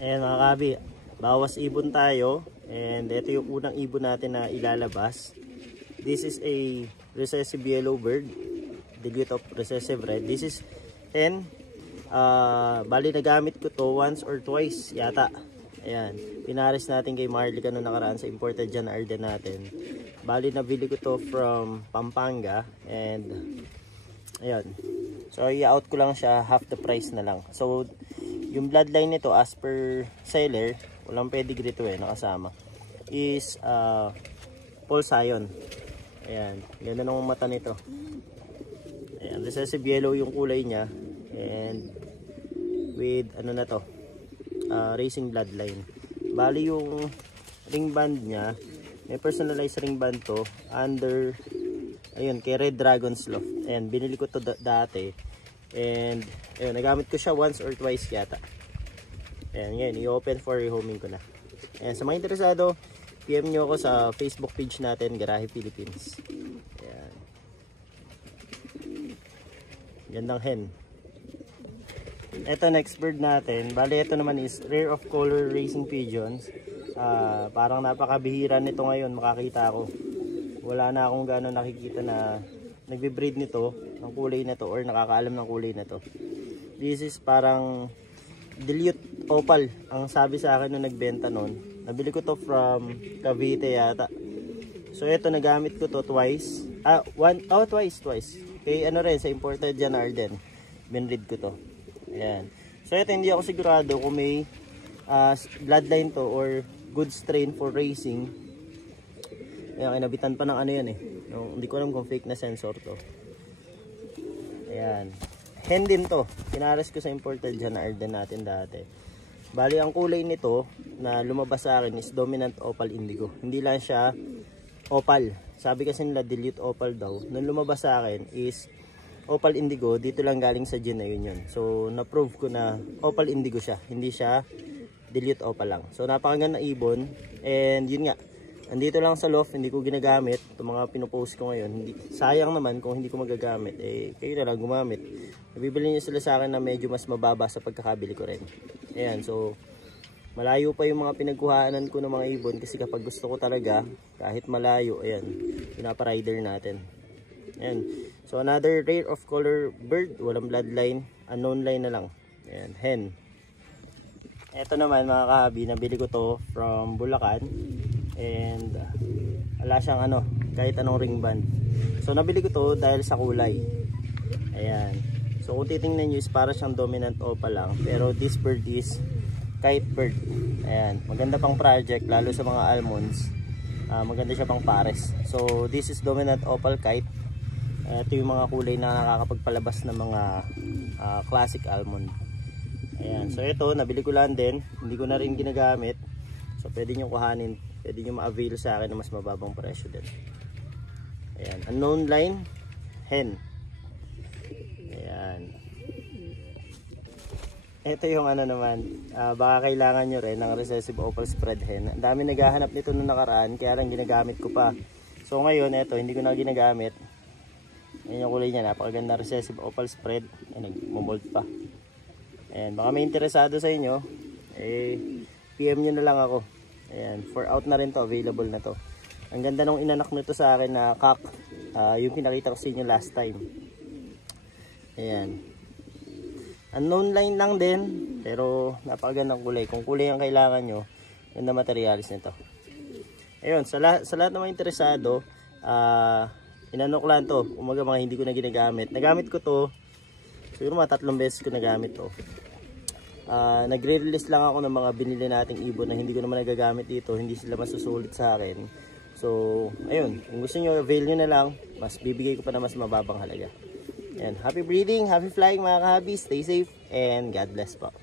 Ayan mga kabi, bawas ibon tayo. And ito yung unang ibon natin na ilalabas. This is a recessive yellow bird, dilute of recessive red. This is 10. Bali nagamit ko to once or twice yata. Ayan, pinares natin kay Marley kanong nakaraan sa imported dyan na Arden natin. Bali nabili ko to from Pampanga. And ayan, so i-out ko lang siya, half the price na lang. So yung bloodline nito as per seller, walang pedigree to nakasama, is Paul Sion. Ayan, ganda ng mata nito. Ayan, recessive yellow yung kulay niya. And with ano na to, racing bloodline. Bali yung ring band niya, may personalized ring band to under, ayun, kay Red Dragon's Loft. Ayan, binili ko to dati. And ayun, nagamit ko siya once or twice yata. Ayan, ngayon, i-open for rehoming ko na. Ayan, sa mga interesado, PM nyo ako sa Facebook page natin, Garahe Philippines. Ayan. Gandang hen. Ito, next bird natin. Bali, ito naman is rare of color racing pigeons. Parang napakabihira nito ngayon, makakita ako. Wala na akong gano'n nakikita na nagbe-breed nito ng kulay na to or nakakaalam ng kulay na to. This is parang dilute opal ang sabi sa akin nung nagbenta nun. Nabili ko to from Cavite yata. So ito, nagamit ko to twice. Twice. Kay ano rin, sa imported dyan na Arden. Binread ko to. Ayan. So ito, hindi ako sigurado kung may bloodline to or good strain for racing. Ayan, kinabitan pa ng ano yan no, hindi ko alam kung fake na sensor to. Ayan. Hen din to. Pinares ko sa imported dyan na Arden natin dati. Bali, ang kulay nito na lumabas sa akin is dominant opal indigo. Hindi lang siya opal. Sabi kasi nila dilute opal daw. Nung lumabas sa akin is opal indigo. Dito lang galing sa gene na yun. So, na-prove ko na opal indigo siya. Hindi siya dilute opal lang. So, napakaganda ibon. And yun nga, andito lang sa loft, hindi ko ginagamit. Itong mga pinopost ko ngayon, sayang naman kung hindi ko magagamit. Kayo na lang gumamit. Nabibili niyo sila sa akin na medyo mas mababa sa pagkakabili ko rin. Ayan, so malayo pa yung mga pinagkuhaanan ko ng mga ibon. Kasi kapag gusto ko talaga, kahit malayo, ayan, pinaparider natin. Ayan, so another rare of color bird, walang bloodline, unknown line na lang. Ayan, hen. Ito naman mga kahabi, nabili ko to from Bulacan. And wala siyang kahit anong ring band. So nabili ko to dahil sa kulay. Ayan. So kung titingnan nyo is para siyang dominant opal lang. Pero this bird is kite bird. Ayan. Maganda pang project lalo sa mga almonds. Maganda siya pang pares. So this is dominant opal kite. Ito yung mga kulay na nakakapagpalabas ng mga classic almond. Ayan. So ito nabili ko lang din. Hindi ko na rin ginagamit. So pwede nyo kuhanin. Pwede nyo ma-avail sa akin na mas mababang presyo din. Ayan. Unknown line, hen. Ayan. Ito yung naman. Baka kailangan nyo rin ng recessive opal spread hen. Ang dami naghahanap nito nung nakaraan. Kaya lang ginagamit ko pa. So ngayon, ito, hindi ko na ginagamit. Ayan yung kulay niya. Napakaganda recessive opal spread. Ayan, nagmumold pa. Ayan. Baka may interesado sa inyo. PM nyo na lang ako. Ayan, for out na rin to, available na to. Ang ganda nung inanak nito sa akin na cock, yung pinakita ko sa inyo last time. Ayan. Unknown line lang din, pero napakagandang kulay. Kung kulay ang kailangan nyo, yun na materialis nito. Ayun, sa lahat ng mga interesado, inanok lang to. Umaga mga hindi ko na ginagamit. Nagamit ko to, siguro mga 3 beses ko nagamit to. Nagre-release lang ako ng mga binili nating ibon na hindi ko naman nagagamit dito, hindi sila masusulit sa akin. So ayun, kung gusto nyo, avail nyo na lang, mas bibigay ko pa na mas mababang halaga. Ayan, happy breeding, happy flying mga kahabi, stay safe and God bless po.